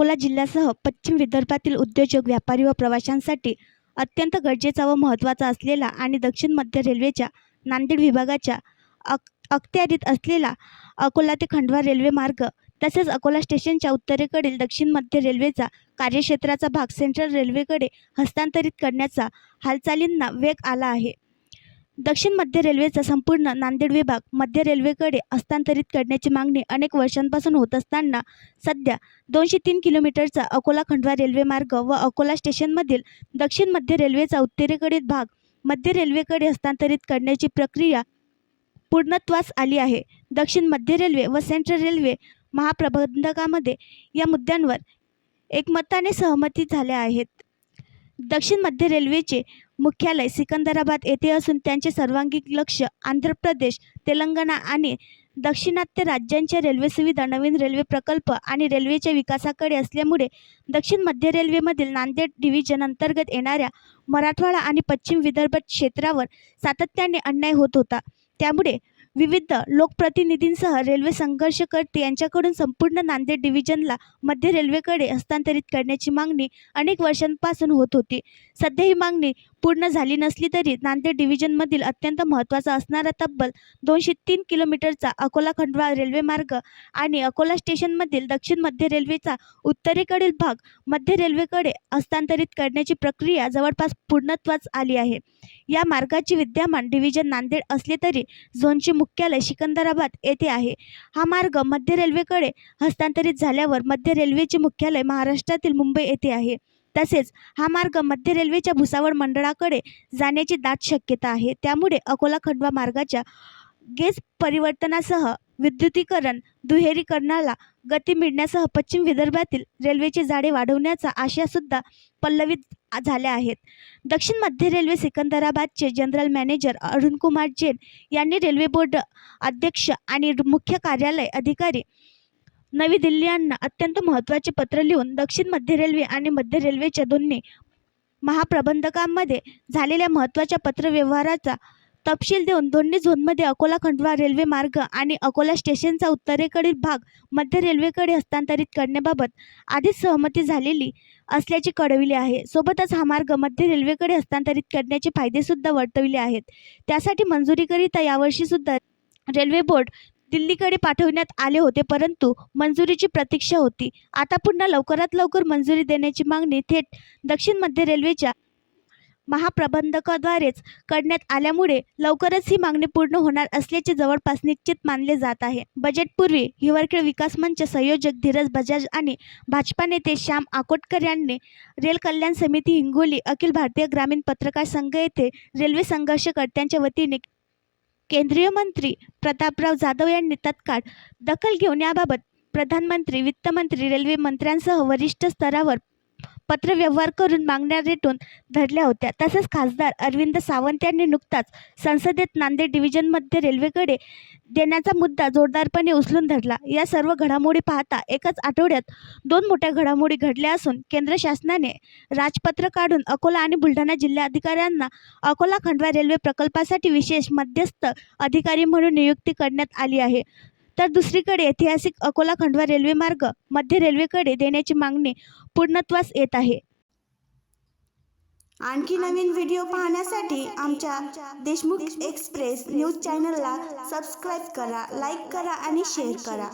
अकोला जिल्ह्यासह पश्चिम विदर्भातील उद्योजक, व्यापारी व प्रवाशांसाठी अत्यंत गरजेचा व महत्त्वाचा असलेला आणि दक्षिण मध्य रेल्वेच्या नांदेड विभागाच्या अखत्यारीत असलेला अकोला ते खंडवा रेल्वे मार्ग तसेच अकोला स्टेशनच्या उत्तरेकडील दक्षिण मध्य रेल्वेचा कार्यक्षेत्राचा भाग सेंट्रल रेल्वेकडे हस्तांतरित करण्याचा हालचालींना वेग आला आहे. दक्षिण मध्य रेल्वेचा संपूर्ण नांदेड विभाग मध्य रेल्वेकडे हस्तांतरित करण्याची मागणी अनेक वर्षांपासून होत असताना सध्या 203 किलोमीटरचा अकोला खंडवा रेल्वे मार्ग व अकोला स्टेशनमधील दक्षिण मध्य रेल्वेचा उत्तरेकडील भाग मध्य रेल्वेकडे हस्तांतरित करण्याची प्रक्रिया पूर्णत्वास आली आहे. दक्षिण मध्य रेल्वे व सेंट्रल रेल्वे महाप्रबंधकामध्ये या मुद्द्यांवर एकमताने सहमती झाल्या आहेत. दक्षिण मध्य रेल्वेचे मुख्यालय सिकंदराबाद येथे असून त्यांचे सर्वांगीण लक्ष आंध्र प्रदेश, तेलंगणा आणि दाक्षिणात्य राज्यांच्या रेल्वे सुविधा, नवीन रेल्वे प्रकल्प आणि रेल्वेच्या विकासाकडे असल्यामुळे दक्षिण मध्य रेल्वेमधील नांदेड डिव्हिजन अंतर्गत येणाऱ्या मराठवाडा आणि पश्चिम विदर्भ क्षेत्रावर सातत्याने अन्याय होत होता. त्यामुळे विविध लोकप्रतिनिधींसह रेल्वे संघर्षकर्ते यांच्याकडून संपूर्ण नांदेड डिव्हिजनला मध्य रेल्वेकडे हस्तांतरित करण्याची मागणी अनेक वर्षांपासून होत होती. सध्या ही मागणी पूर्ण झाली नसली तरी नांदेड डिव्हिजनमधील अत्यंत महत्त्वाचा असणारा तब्बल 203 किलोमीटरचा अकोला खंडवा रेल्वे मार्ग आणि अकोला स्टेशनमधील दक्षिण मध्य रेल्वेचा उत्तरेकडील भाग मध्य रेल्वेकडे हस्तांतरित करण्याची प्रक्रिया जवळपास पूर्णत्वास आली आहे. या मार्गाचे विद्यमान डिव्हिजन नांदेड असले तरी झोनचे मुख्यालय सिकंदराबाद येथे आहे. हा मार्ग मध्य रेल्वेकडे हस्तांतरित झाल्यावर मध्य रेल्वेचे मुख्यालय महाराष्ट्रातील मुंबई येथे आहे. तसेच हा मार्ग मध्य रेल्वेच्या भुसावळ मंडळाकडे जाण्याची दाट शक्यता आहे. त्यामुळे अकोला खंडवा मार्गाच्या गेज परिवर्तनासह विद्युतीकरण, दुहेरीकरणाला गती मिळण्यासह पश्चिम विदर्भातील रेल्वेचे जाळे वाढवण्याचा आशयासुद्धा पल्लवित झाल्या आहेत. दक्षिण मध्य रेल्वे सिकंदराबादचे जनरल मॅनेजर अरुणकुमार जैन यांनी रेल्वे बोर्ड अध्यक्ष आणि मुख्य कार्यालय अधिकारी नवी दिल्ली यांना अत्यंत महत्त्वाचे पत्र लिहून दक्षिण मध्य रेल्वे आणि मध्य रेल्वेच्या दोन्ही महाप्रबंधकांमध्ये झालेल्या महत्त्वाच्या पत्रव्यवहाराचा तपशील देऊन दोन्ही झोनमध्ये अकोला खंडवा रेल्वे मार्ग आणि अकोला स्टेशनचा उत्तरेकडील भाग मध्य रेल्वेकडे हस्तांतरित करण्याबाबत आधीच सहमती झालेली असल्याचे कळविले आहे. सोबतच हा मार्ग मध्य रेल्वेकडे हस्तांतरित करण्याचे फायदेसुद्धा वर्तविले आहेत. त्यासाठी मंजुरीकरिता यावर्षीसुद्धा रेल्वे बोर्ड दिल्लीकडे पाठवण्यात आले होते, परंतु मंजुरीची प्रतीक्षा होती. आता पुन्हा लवकरात लवकर मंजुरी देण्याची मागणी थेट दक्षिण मध्य रेल्वेच्या महाप्रबंधकाद्वारेच करण्यात आल्यामुळे लवकरच ही मागणी पूर्ण होणार असल्याचे जवळपास निश्चित मानले जात आहे. बजेटपूर्वी हिवरखेड विकास मंच संयोजक धीरज बजाज आणि भाजपा नेते श्याम आकोटकर यांनी रेल कल्याण समिती हिंगोली, अखिल भारतीय ग्रामीण पत्रकार संघ येथे रेल्वे संघर्षकर्त्यांच्या वतीने केंद्रीय मंत्री प्रतापराव जाधव यांनी तत्काळ दखल घेऊन याबाबत प्रधानमंत्री, वित्तमंत्री, रेल्वे मंत्र्यांसह वरिष्ठ स्तरावर पत्रव्यवहार करून मागण्या रेटून धरल्या होत्या. तसेच खासदार अरविंद सावंत यांनी नुकताच संसदेत नांदेड डिव्हिजनमध्ये रेल्वेकडे देण्याचा मुद्दा जोरदारपणे उचलून धरला. या सर्व घडामोडी पाहता एकाच आठवड्यात दोन मोठ्या घडामोडी घडल्या असून केंद्र शासनाने राजपत्र काढून अकोला आणि बुलढाणा जिल्हाधिकाऱ्यांना अकोला खंडवा रेल्वे प्रकल्पासाठी विशेष मध्यस्थ अधिकारी म्हणून नियुक्ती करण्यात आली आहे. तर दुसरीकडे ऐतिहासिक अकोला खंडवा रेल्वे मार्ग मध्य रेल्वेकडे देण्याची मागणी पूर्णत्वास येत आहे. आणखी नवीन व्हिडिओ पाहण्यासाठी आमच्या देशमुख एक्सप्रेस न्यूज चॅनलला सबस्क्राईब करा, लाईक करा आणि शेअर करा.